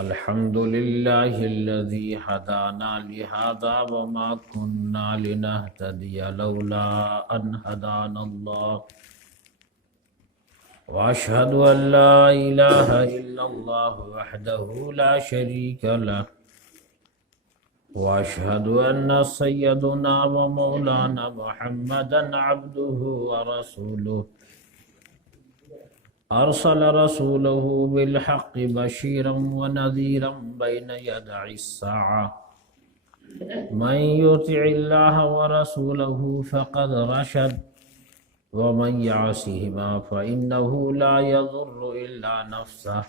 الحمد لله الذي هدانا لهذا وما كنا لنهتدي لولا أن هدانا الله وأشهد أن لا إله إلا الله وحده لا شريك له وأشهد أن سيدنا ومولانا محمدا عبده ورسوله أرسل رسوله بالحق بشيرا ونذيرا بين يدي الساعة من يطع الله ورسوله فقد رشد ومن يعصهما فإنه لا يضر إلا نفسه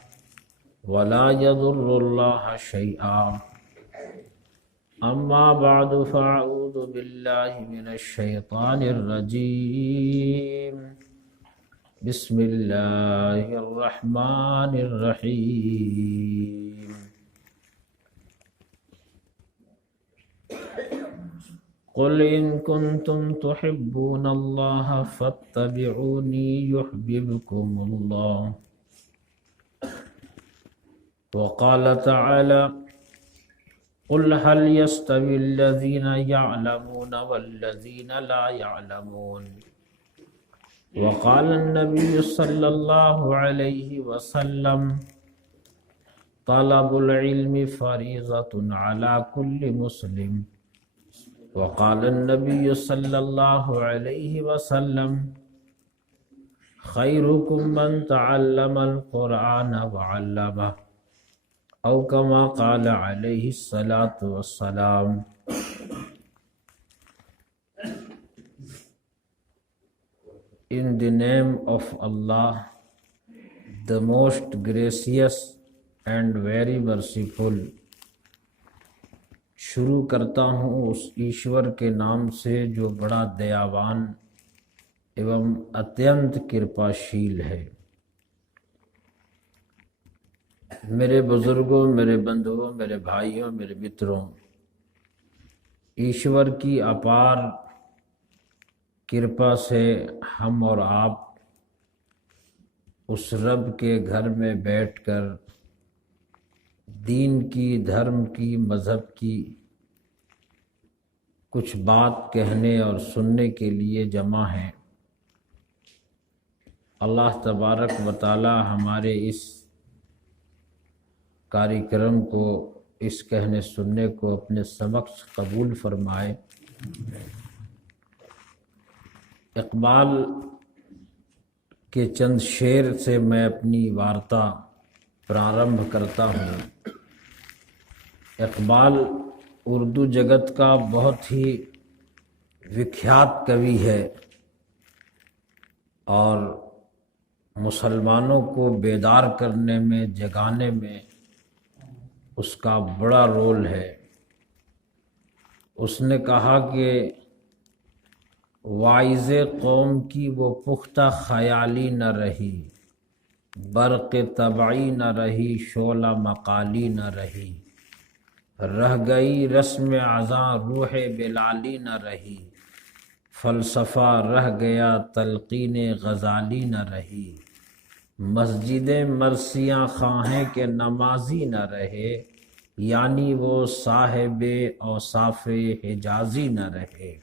ولا يضر الله شيئا أما بعد فأعوذ بالله من الشيطان الرجيم بسم الله الرحمن الرحيم قل إن كنتم تحبون الله فاتبعوني يحببكم الله وقال تعالى قل هل يستوي الذين يعلمون والذين لا يعلمون وقال النبي صلى الله عليه وسلم طلب العلم فريضة على كل مسلم وقال النبي صلى الله عليه وسلم خيركم من تعلم القرآن وعلمه أو كما قال عليه الصلاة والسلام. In the name of Allah, the most gracious and very merciful. شروع کرتا ہوں اس ایشور کے نام سے جو بڑا دیاوان ایوم اتینت کرپاشیل ہے. میرے بزرگوں، میرے بندھوؤں، میرے بھائیوں، میرے متروں، ایشور کی اپار کرپا سے ہم اور آپ اس رب کے گھر میں بیٹھ کر دین کی، دھرم کی، مذہب کی کچھ بات کہنے اور سننے کے لیے جمع ہیں. اللہ تبارک و تعالی ہمارے اس کارکرم کو، اس کہنے سننے کو اپنے سمکش قبول فرمائے. اقبال کے چند شعر سے میں اپنی وارتا پرارمبھ کرتا ہوں. اقبال اردو جگت کا بہت ہی وکھیات کوی ہے اور مسلمانوں کو بیدار کرنے میں، جگانے میں اس کا بڑا رول ہے. اس نے کہا کہ واعظ قوم کی وہ پختہ خیالی نہ رہی، برق طبعی نہ رہی، شعلہ مقالی نہ رہی، رہ گئی رسم عزاں روح بلالی نہ رہی، فلسفہ رہ گیا تلقین غزالی نہ رہی، مسجد مرثیاں خواہیں کہ نمازی نہ رہے، یعنی وہ صاحب اوصاف حجازی نہ رہے.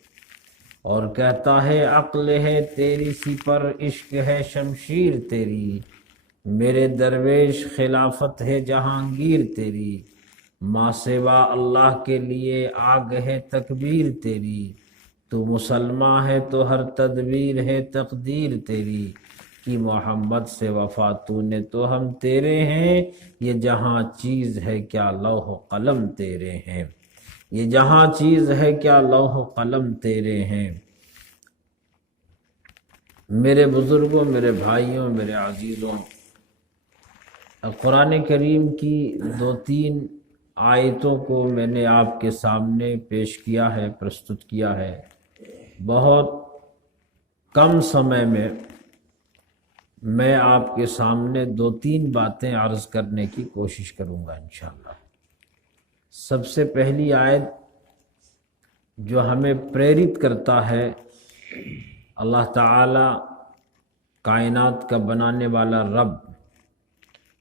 اور کہتا ہے عقل ہے تیری سی پر عشق ہے شمشیر تیری، میرے درویش خلافت ہے جہانگیر تیری، ما سوا اللہ کے لیے آگ ہے تکبیر تیری، تو مسلمان ہے تو ہر تدبیر ہے تقدیر تیری، کہ محمد سے وفا تو نے تو ہم تیرے ہیں، یہ جہاں چیز ہے کیا لوح و قلم تیرے ہیں، یہ جہاں چیز ہے کیا لوح و قلم تیرے ہیں. میرے بزرگوں، میرے بھائیوں، میرے عزیزوں، قرآن کریم کی 2-3 آیتوں کو میں نے آپ کے سامنے پیش کیا ہے، پرستت کیا ہے. بہت کم سمے میں میں آپ کے سامنے 2-3 باتیں عرض کرنے کی کوشش کروں گا انشاءاللہ. سب سے پہلی آیت جو ہمیں پریرت کرتا ہے، اللہ تعالی کائنات کا بنانے والا رب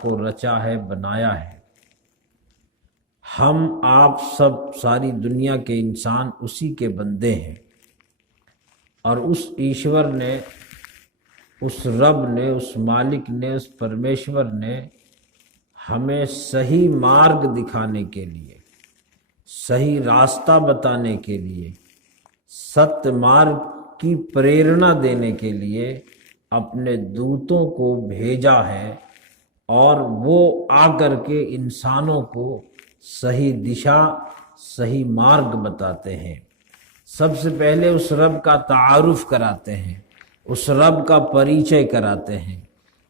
کو رچا ہے، بنایا ہے۔ ہم آپ سب ساری دنیا کے انسان اسی کے بندے ہیں، اور اس ایشور نے، اس رب نے، اس مالک نے، اس پرمیشور نے ہمیں صحیح مارگ دکھانے کے لیے، صحیح راستہ بتانے کے لیے، ست مارگ کی پریرنا دینے کے لیے اپنے دوتوں کو بھیجا ہے، اور وہ آ کر کے انسانوں کو صحیح دشا، صحیح مارگ بتاتے ہیں۔ سب سے پہلے اس رب کا تعارف کراتے ہیں، اس رب کا پریچے کراتے ہیں۔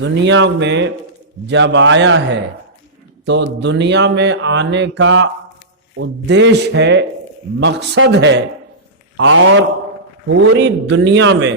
دنیا میں جب آیا ہے تو دنیا میں آنے کا ادیش ہے، مقصد ہے، اور پوری دنیا میں،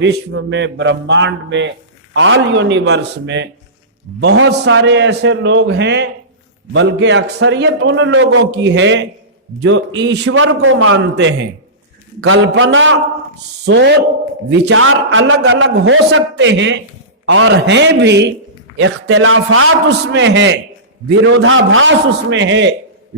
وشو میں، برہمانڈ میں، آل یونیورس میں بہت سارے ایسے لوگ ہیں، بلکہ اکثریت ان لوگوں کی ہے جو ایشور کو مانتے ہیں۔ کلپنا، سوچ، وچار الگ الگ ہو سکتے ہیں اور ہیں بھی، اختلافات اس میں ہے، ویرودھابھاس اس میں ہے،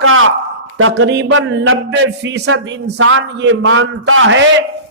کا تقریباً 90% انسان یہ مانتا ہے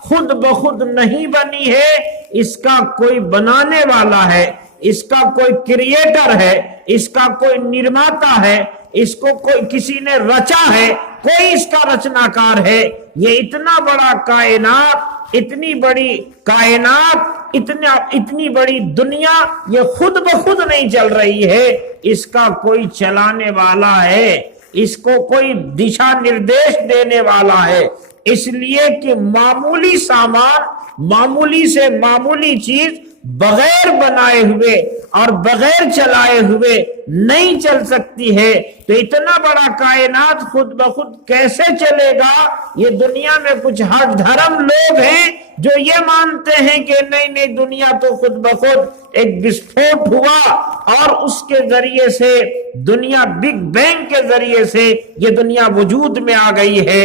خود بخود نہیں بنی ہے، اس کا کوئی بنانے والا ہے، اس کا کوئی کریٹر ہے، اس کا کوئی نرماتا ہے، اس کو کوئی کسی نے رچا ہے، کوئی اس کا رچناکار ہے۔ یہ اتنا بڑا کائنات، اتنی بڑی کائنات، اتنی بڑی دنیا، یہ خود بخود نہیں چل رہی ہے، اس کا کوئی چلانے والا ہے، اس کو کوئی دشا نردیش دینے والا ہے۔ اس لیے کہ معمولی سامان، معمولی سے معمولی چیز بغیر بنائے ہوئے اور بغیر چلائے ہوئے نہیں چل سکتی ہے، تو اتنا بڑا کائنات خود بخود کیسے چلے گا؟ یہ دنیا میں کچھ ہٹ دھرم لوگ ہیں جو یہ مانتے ہیں کہ نہیں دنیا تو خود بخود ایک بسفوٹ ہوا اور اس کے ذریعے سے دنیا، بگ بینگ کے ذریعے سے یہ دنیا وجود میں آ گئی ہے۔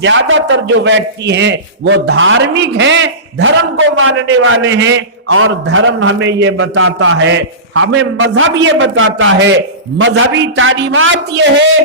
زیادہ تر جو ویکتی ہیں وہ دھارمک ہیں، دھرم کو ماننے والے ہیں، اور دھرم ہمیں یہ بتاتا ہے، ہمیں مذہب یہ بتاتا ہے، مذہبی تعلیمات یہ ہے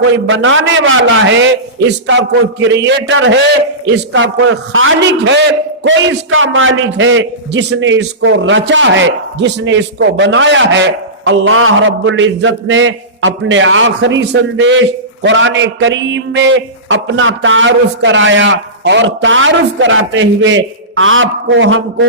کوئی بنانے والا ہے، اس کا کوئی کریٹر ہے، اس کا کوئی خالق ہے، کوئی اس کا مالک ہے، جس نے اس کو رچا ہے، جس نے اس کو بنایا ہے۔ اللہ رب العزت نے اپنے آخری سندیش قرآن کریم میں اپنا تعارف کرایا، اور تعارف کراتے ہوئے آپ کو، ہم کو،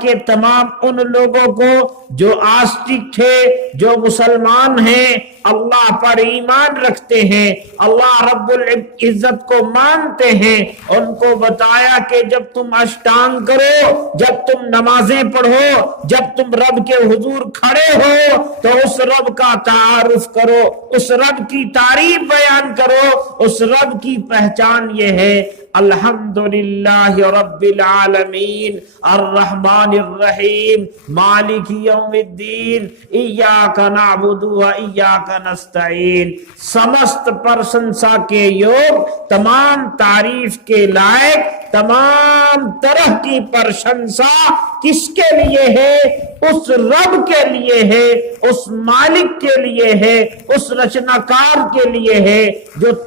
کے تمام ان لوگوں کو جو آستک تھے، جو مسلمان ہیں، اللہ پر ایمان رکھتے ہیں، اللہ رب العزت کو مانتے ہیں، ان کو بتایا کہ جب تم اشٹانگ کرو، جب تم نمازیں پڑھو، جب تم رب کے حضور کھڑے ہو، تو اس رب کا تعارف کرو، اس رب کی تعریف بیان کرو۔ اس رب کی پہچان یہ ہے، الحمدللہ رب العالمین الرحمن الرحیم مالک یوم الدین ایاک نعبد و ایاک نستعین۔ سمست پرشنسا کے یوگ، تمام تعریف کے لائق، تمام طرح کی پرشنسا کس کے لیے ہے؟ اس رب کے لیے ہے، اس مالک کے لیے ہے، اس رچناکار کے لیے ہے جو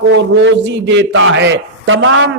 کو روزی دیتا ہے، تمام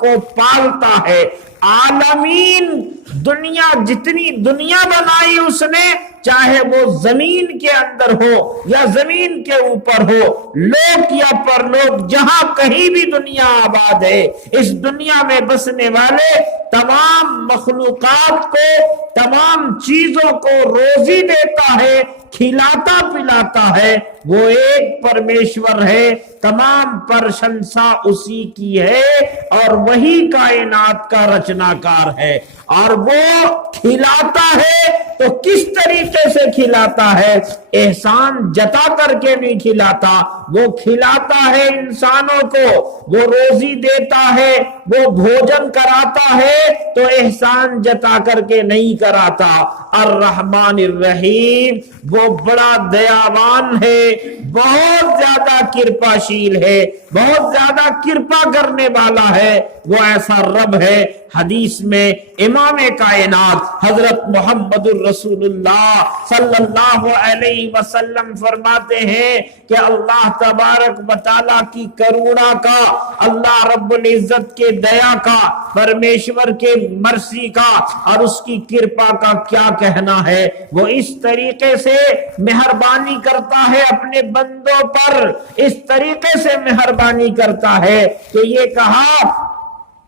کو پالتا ہے۔ عالمین، دنیا، جتنی دنیا بنائی اس نے، چاہے وہ زمین کے اندر ہو یا زمین کے اوپر ہو، لوک یا پرلوک، جہاں کہیں بھی دنیا آباد ہے، اس دنیا میں بسنے والے تمام مخلوقات کو، تمام چیزوں کو روزی دیتا ہے، کھلاتا پلاتا ہے، وہ ایک پرمیشور ہے، تمام پرشنسا اسی کی ہے، اور وہی کائنات کا رچناکار ہے۔ اور وہ کھلاتا ہے تو کس طریقے سے کھلاتا ہے؟ احسان جتا کر کے نہیں کھلاتا، وہ کھلاتا ہے انسانوں کو، وہ روزی دیتا ہے وہ بھوجن کراتا ہے تو احسان جتا کر کے نہیں کراتا۔ الرحمن الرحیم، وہ بڑا دیاوان ہے، بہت زیادہ کرپاشیل ہے، بہت زیادہ کرپا کرنے والا ہے، وہ ایسا رب ہے۔ حدیث میں امام کائنات حضرت محمد الرسول اللہ صلی اللہ علیہ وسلم فرماتے ہیں کہ اللہ تبارک و تعالیٰ کی کرونا کا، اللہ رب العزت کے دیا کا، پرمیشور کے مرسی کا اور اس کی کرپا کا کیا کہنا ہے۔ وہ اس طریقے سے مہربانی کرتا ہے اپنے بندوں پر، اس طریقے سے مہربانی کرتا ہے کہ یہ کہا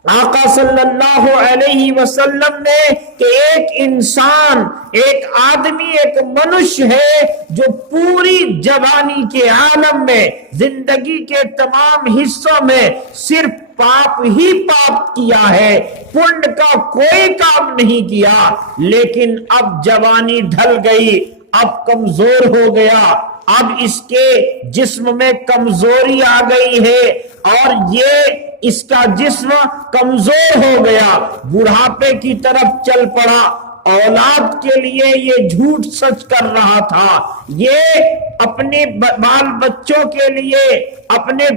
آقا صلی اللہ علیہ وسلم نے کہ ایک انسان، ایک آدمی، ایک منشیہ ہے جو پوری جوانی کے عالم میں، زندگی کے تمام حصوں میں صرف پاپ ہی پاپ کیا ہے، پنڈ کا کوئی کام نہیں کیا، لیکن اب جوانی ڈھل گئی، اب کمزور ہو گیا، اب اس کے جسم میں کمزوری آ گئی ہے اور یہ اس کا جسم کمزور ہو گیا، بڑھاپے کی طرف چل پڑا، اولاد کے لیے یہ جھوٹ سچ کر رہا تھا، یہ اپنے بال بچوں کے لیے، اپنے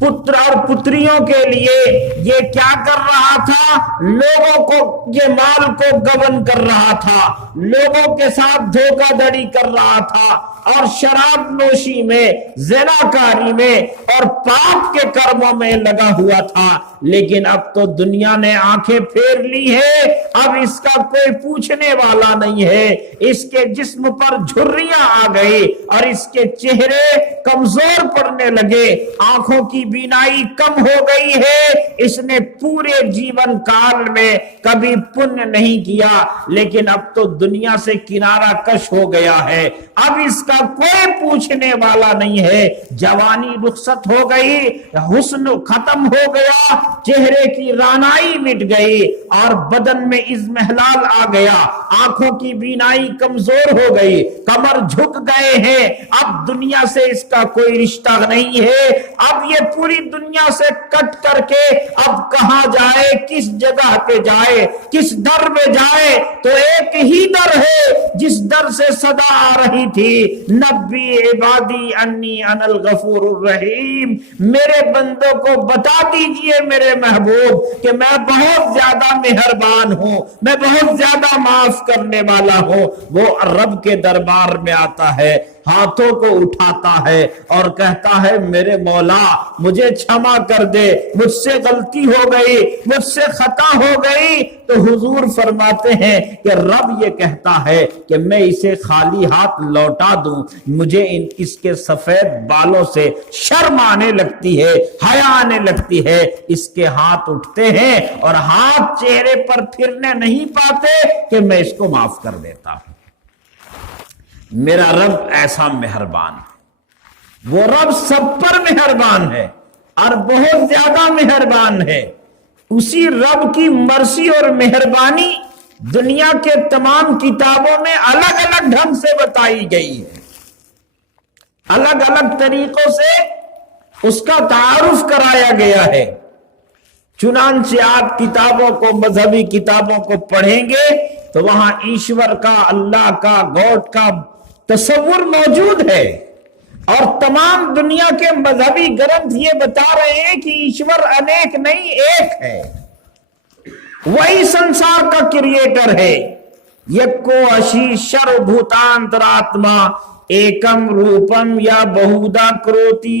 پتر اور پتریوں کے لیے یہ کیا کر رہا تھا، لوگوں کو یہ مال کو گبن کر رہا تھا، لوگوں کے ساتھ دھوکہ دھڑی کر رہا تھا اور شراب نوشی میں، زنا کاری میں اور پاپ کے کرموں میں لگا ہوا تھا۔ لیکن اب تو دنیا نے آنکھیں پھیر لی ہے، اب اس کا کوئی پوچھنے والا نہیں ہے، اس کے جسم پر جھریاں آ گئی اور اس کے چہرے کمزور پڑنے لگے، آنکھوں کی بینائی کم ہو گئی ہے، اس نے پورے جیون کال میں کبھی پنیہ نہیں کیا، لیکن اب تو دنیا سے کنارہ کش ہو گیا ہے، اب اس کا کوئی پوچھنے والا نہیں ہے، جوانی رخصت ہو گئی، حسن ختم ہو گیا، چہرے کی رانائی مٹ گئی اور بدن میں اضمحلال آ گیا، آنکھوں کی بینائی کمزور ہو گئی، کمر جھک گئے ہیں، اب دنیا سے اس کا کوئی رشتہ نہیں ہے، اب یہ پوری دنیا سے کٹ کر کے اب کہاں جائے، کس جگہ پہ جائے، کس در میں جائے، تو ایک ہی در ہے جس در سے صدا آ رہی تھی، نبی عبادی انی انا الغفور الرحیم، میرے بندوں کو بتا دیجئے میرے محبوب کہ میں بہت زیادہ مہربان ہوں، میں بہت زیادہ معاف کرنے والا ہوں۔ وہ رب کے دربار میں آتا ہے، ہاتھوں کو اٹھاتا ہے اور کہتا ہے میرے مولا مجھے چھما کر دے، مجھ سے غلطی ہو گئی، مجھ سے خطا ہو گئی، تو حضور فرماتے ہیں کہ رب یہ کہتا ہے کہ میں اسے خالی ہاتھ لوٹا دوں، مجھے اس کے سفید بالوں سے شرم آنے لگتی ہے، حیا آنے لگتی ہے، اس کے ہاتھ اٹھتے ہیں اور ہاتھ چہرے پر پھرنے نہیں پاتے کہ میں اس کو معاف کر دیتا ہوں۔ میرا رب ایسا مہربان ہے، وہ رب سب پر مہربان ہے اور بہت زیادہ مہربان ہے۔ اسی رب کی مرضی اور مہربانی دنیا کے تمام کتابوں میں الگ الگ ڈھنگ سے بتائی گئی ہے، الگ الگ طریقوں سے اس کا تعارف کرایا گیا ہے۔ چنانچہ آپ کتابوں کو، مذہبی کتابوں کو پڑھیں گے تو وہاں ایشور کا، اللہ کا، گاڈ کا تصور موجود ہے، اور تمام دنیا کے مذہبی گرنتھ یہ بتا رہے ہیں کہ ایشور انیک نہیں، ایک ہے، وہی سنسار کا کریٹر ہے۔ یکو اشیشر بھوتانتراتما ایکم روپم یا بہودا کروتی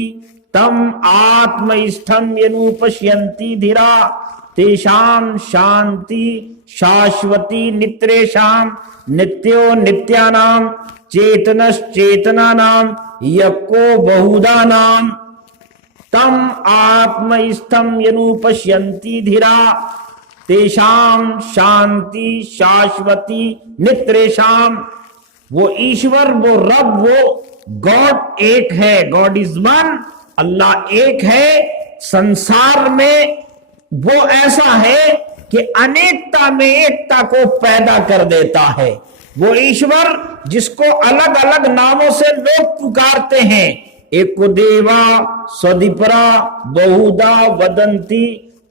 تم آتم استھم ینوپشینتی دھرا تیشام شانتی شاشوتی نتریشام نتیو نتیانام چیتنش چیتنانام یکو بہودا نام تم آتم استھم ینوپشینتی دھرا تیشام شانتی شاشوتی نتریشام۔ وہ ایشور، وہ رب، وہ گاڈ ایک ہے، گاڈ از ون، اللہ ایک ہے۔ سنسار میں وہ ایسا ہے کہ انیکتا میں ایکتا کو پیدا کر دیتا ہے۔ وہ ایشور جس کو الگ الگ ناموں سے لوگ پکارتے ہیں، ایک دیوا سدیپرا بہودا ودنتی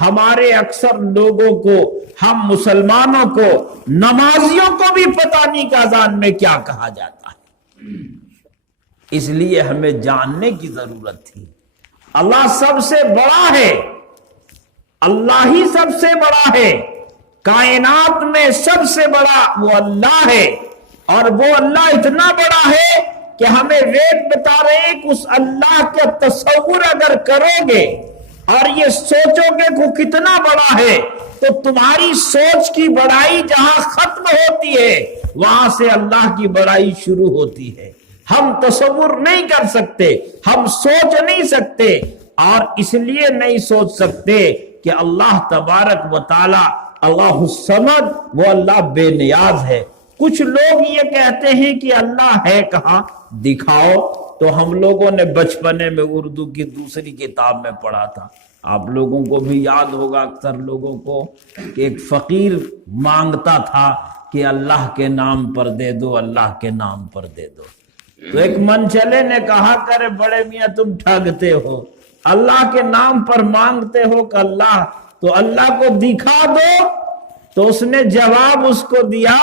ہمارے اکثر لوگوں کو، ہم مسلمانوں کو، نمازیوں کو بھی پتہ نہیں کہ اذان میں کیا کہا جاتا ہے۔ اس لیے ہمیں جاننے کی ضرورت تھی۔ اللہ سب سے بڑا ہے، اللہ ہی سب سے بڑا ہے، کائنات میں سب سے بڑا وہ اللہ ہے، اور وہ اللہ اتنا بڑا ہے کہ ہمیں وید بتا رہے ہیں کہ اس اللہ کا تصور اگر کرو گے اور یہ سوچو گے کہ کتنا بڑا ہے، تو تمہاری سوچ کی بڑائی جہاں ختم ہوتی ہے وہاں سے اللہ کی بڑائی شروع ہوتی ہے۔ ہم تصور نہیں کر سکتے، ہم سوچ نہیں سکتے، اور اس لیے نہیں سوچ سکتے کہ اللہ تبارک و تعالی اللہ الصمد، وہ اللہ بے نیاز ہے۔ کچھ لوگ یہ کہتے ہیں کہ اللہ ہے کہاں، دکھاؤ۔ تو ہم لوگوں نے بچپنے میں اردو کی دوسری کتاب میں پڑھا تھا، آپ لوگوں کو بھی یاد ہوگا اکثر لوگوں کو، کہ ایک فقیر مانگتا تھا کہ اللہ کے نام پر دے دو، اللہ کے نام پر دے دو۔ تو ایک منچلے نے کہا کرے بڑے میاں تم ٹھگتے ہو، اللہ کے نام پر مانگتے ہو کہ اللہ، تو اللہ کو دکھا دو۔ تو اس نے جواب اس کو دیا،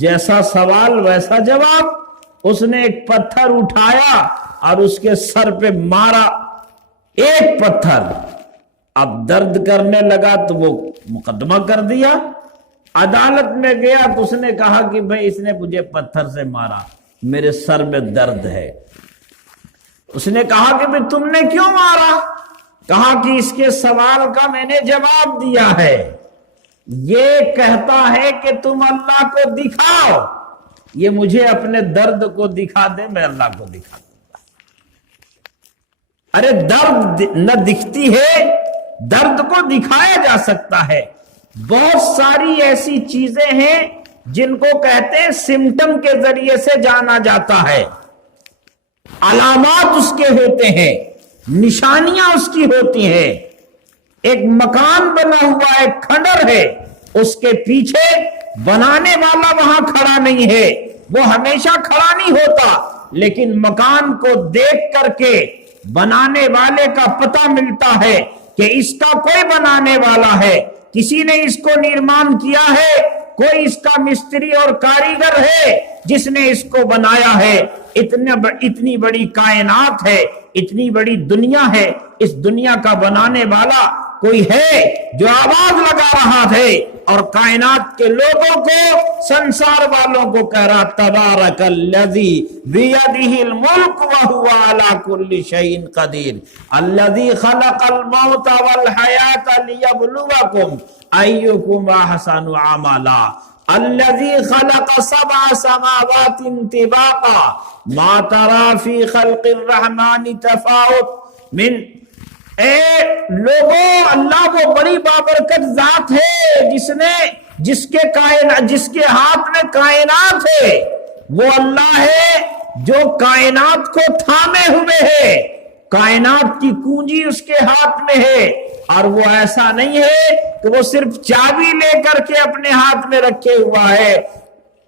جیسا سوال ویسا جواب۔ اس نے ایک پتھر اٹھایا اور اس کے سر پہ مارا، ایک پتھر۔ اب درد کرنے لگا تو وہ مقدمہ کر دیا، عدالت میں گیا تو اس نے کہا کہ بھئی اس نے مجھے پتھر سے مارا، میرے سر میں درد ہے۔ اس نے کہا کہ بھئی تم نے کیوں مارا؟ کہا کہ اس کے سوال کا میں نے جواب دیا ہے، یہ کہتا ہے کہ تم اللہ کو دکھاؤ، یہ مجھے اپنے درد کو دکھا دے، میں اللہ کو دکھا دوں گا۔ ارے درد نہ دکھتی ہے، درد کو دکھایا جا سکتا ہے۔ بہت ساری ایسی چیزیں ہیں جن کو کہتے ہیں سمٹم کے ذریعے سے جانا جاتا ہے، علامات اس کے ہوتے ہیں، نشانیاں اس کی ہوتی ہیں۔ ایک مکان بنا ہوا ہے، کھنڈر ہے، اس کے پیچھے بنانے والا وہاں کھڑا نہیں ہے، وہ ہمیشہ کھڑا نہیں ہوتا، لیکن مکان کو دیکھ کر کے بنانے والے کا پتہ ملتا ہے کہ اس کا کوئی بنانے والا ہے، کسی نے اس کو نرمان کیا ہے، کوئی اس کا مستری اور کاریگر ہے جس نے اس کو بنایا ہے۔ اتنی بڑی کائنات ہے، اتنی بڑی دنیا ہے، اس دنیا کا بنانے والا کوئی ہے جو آواز لگا رہا ہے اور کائنات کے لوگوں کو، سنسار والوں کو کہہ رہا تبارک الذی بیدہ الملک وہو علی کل شیء قدیر الذی خلق الموت والحیاۃ لیبلوکم ایکم احسن عملا الذی خلق سبع سماوات طباقا ما تری فی خلق الرحمن تفاوت من۔ اے لوگوں، اللہ وہ بڑی بابرکت ذات ہے جس کے ہاتھ میں کائنات ہے، وہ اللہ ہے جو کائنات کو تھامے ہوئے ہے، کائنات کی کنجی اس کے ہاتھ میں ہے، اور وہ ایسا نہیں ہے کہ وہ صرف چابی لے کر کے اپنے ہاتھ میں رکھے ہوا ہے،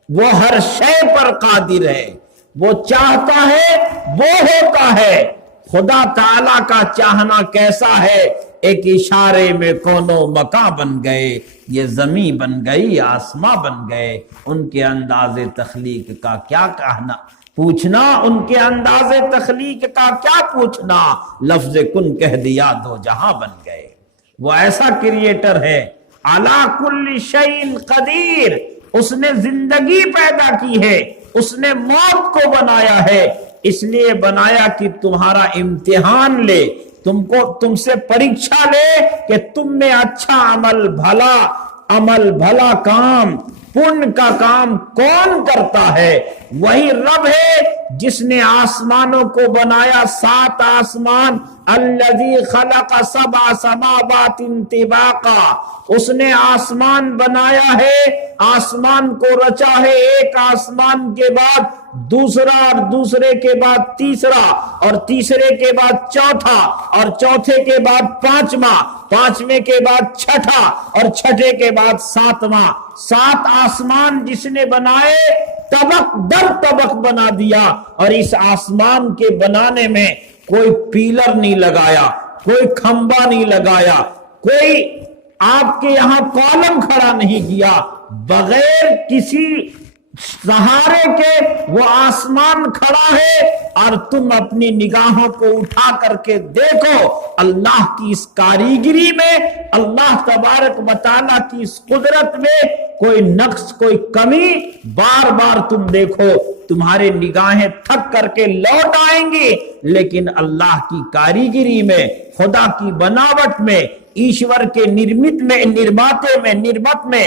وہ ہر شے پر قادر ہے، وہ چاہتا ہے وہ ہوتا ہے۔ خدا تعالیٰ کا چاہنا کیسا ہے، ایک اشارے میں کونوں مکاں بن گئے، یہ زمین بن گئی، آسماں بن گئے۔ ان کے انداز تخلیق کا کیا کہنا پوچھنا، ان کے انداز تخلیق کا کیا پوچھنا، لفظ کن کہہ دیا دو جہاں بن گئے۔ وہ ایسا کریٹر ہے، علی کل شیء قدیر، اس نے زندگی پیدا کی ہے، اس نے موت کو بنایا ہے، اس لیے بنایا کہ تمہارا امتحان لے، تم سے پریکشا لے کہ تم میں اچھا عمل بھلا کام، پن کا کام کون کرتا ہے۔ وہی رب ہے جس نے آسمانوں کو بنایا، 7 آسمان، الذی خلق سبع سماوات طباقا، اس نے آسمان بنایا ہے، آسمان کو رچا ہے، ایک آسمان کے بعد دوسرا، اور دوسرے کے بعد تیسرا، اور تیسرے کے بعد چوتھا، اور چوتھے کے بعد پانچواں، پانچویں کے بعد چھٹا، اور چھٹے کے بعد ساتواں۔ 7 آسمان جس نے بنائے، طبق در طبق بنا دیا، اور اس آسمان کے بنانے میں کوئی پیلر نہیں لگایا، کوئی کھمبا نہیں لگایا، کوئی آپ کے یہاں کالم کھڑا نہیں کیا، بغیر کسی سہارے کے وہ آسمان کھڑا ہے، اور تم اپنی نگاہوں کو اٹھا کر کے دیکھو اللہ کی اس کاریگری میں، اللہ تبارک و تعالیٰ کی اس قدرت میں کوئی نقص، کوئی کمی بار بار تم دیکھو، تمہارے نگاہیں تھک کر کے لوٹ آئیں گی، لیکن اللہ کی کاریگری میں، خدا کی بناوٹ میں، ایشور کے نرمت میں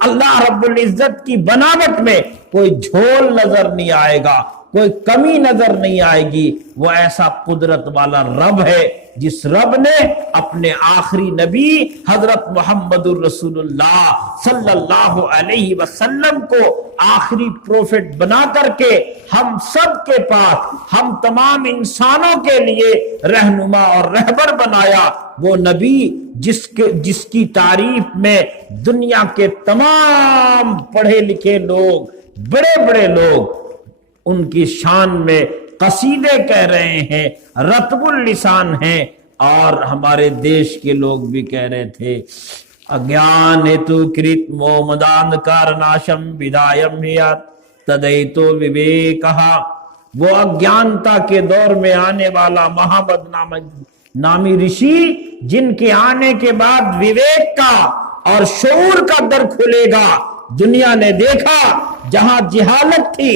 اللہ رب العزت کی بناوٹ میں کوئی جھول نظر نہیں آئے گا، کوئی کمی نظر نہیں آئے گی۔ وہ ایسا قدرت والا رب ہے جس رب نے اپنے آخری نبی حضرت محمد الرسول اللہ صلی اللہ علیہ وسلم کو آخری پروفٹ بنا کر کے ہم سب کے پاس، ہم تمام انسانوں کے لیے رہنما اور رہبر بنایا۔ وہ نبی جس کی تعریف میں دنیا کے تمام پڑھے لکھے لوگ، بڑے بڑے لوگ ان کی شان میں قصیدے کہہ رہے ہیں، رطب اللسان ہیں، اور ہمارے دیش کے لوگ بھی کہہ رہے تھے اگیان ہیتو کرت مومدان کارناشم ودایم ہیات تدیتو وویکہا۔ وہ اگیانتا کے دور میں آنے والا محمد نامی رشی، جن کے آنے کے بعد وویک کا اور شعور کا در کھلے گا۔ دنیا نے دیکھا جہاں جہالت تھی،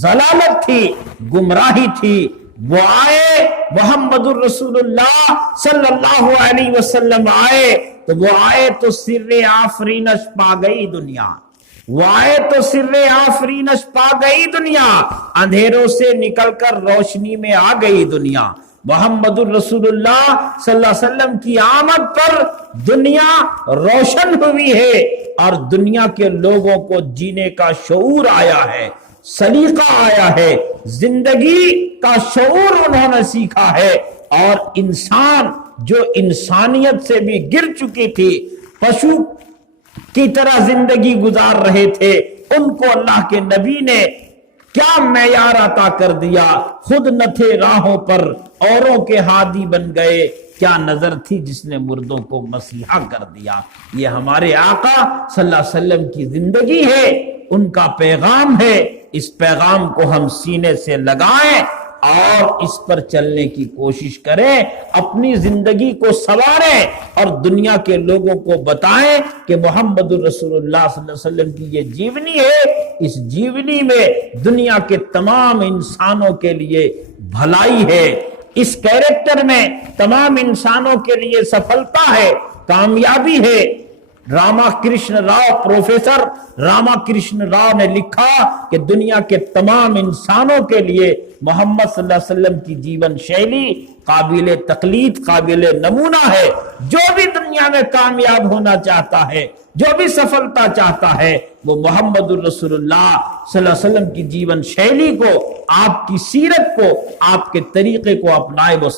ضلالت تھی، گمراہی تھی، وہ آئے محمد الرسول اللہ صلی اللہ علیہ وسلم آئے تو سر آفرینش پا گئی دنیا، وہ آئے تو سر آفرینش پا گئی دنیا، اندھیروں سے نکل کر روشنی میں آ گئی دنیا۔ محمد الرسول اللہ صلی اللہ علیہ وسلم کی آمد پر دنیا روشن ہوئی ہے، اور دنیا کے لوگوں کو جینے کا شعور آیا ہے، سلیقہ آیا ہے، زندگی کا شعور انہوں نے سیکھا ہے، اور انسان جو انسانیت سے بھی گر چکی تھی، پشو کی طرح زندگی گزار رہے تھے، ان کو اللہ کے نبی نے کیا معیار عطا کر دیا، خود نہ تھے راہوں پر اوروں کے ہادی بن گئے، کیا نظر تھی جس نے مردوں کو مسیحا کر دیا۔ یہ ہمارے آقا صلی اللہ علیہ وسلم کی زندگی ہے، ان کا پیغام ہے، اس پیغام کو ہم سینے سے لگائیں اور اس پر چلنے کی کوشش کریں، اپنی زندگی کو سنواریں اور دنیا کے لوگوں کو بتائیں کہ محمد الرسول اللہ صلی اللہ علیہ وسلم کی یہ جیونی ہے، اس جیونی میں دنیا کے تمام انسانوں کے لیے بھلائی ہے، اس کیریکٹر میں تمام انسانوں کے لیے سفلتا ہے، کامیابی ہے۔ راما کرشن راؤ، پروفیسر راما کرشن راؤ نے لکھا کہ دنیا کے تمام انسانوں کے لیے محمد صلی اللہ علیہ وسلم کی جیون شیلی قابل تقلید، قابل نمونہ ہے۔ جو بھی دنیا میں کامیاب ہونا چاہتا ہے، جو بھی سفلتا چاہتا ہے، وہ محمد الرسول اللہ صلی اللہ علیہ وسلم کی جیون شیلی کو، آپ کی سیرت کو، آپ کے طریقے کو اپنائے، وہ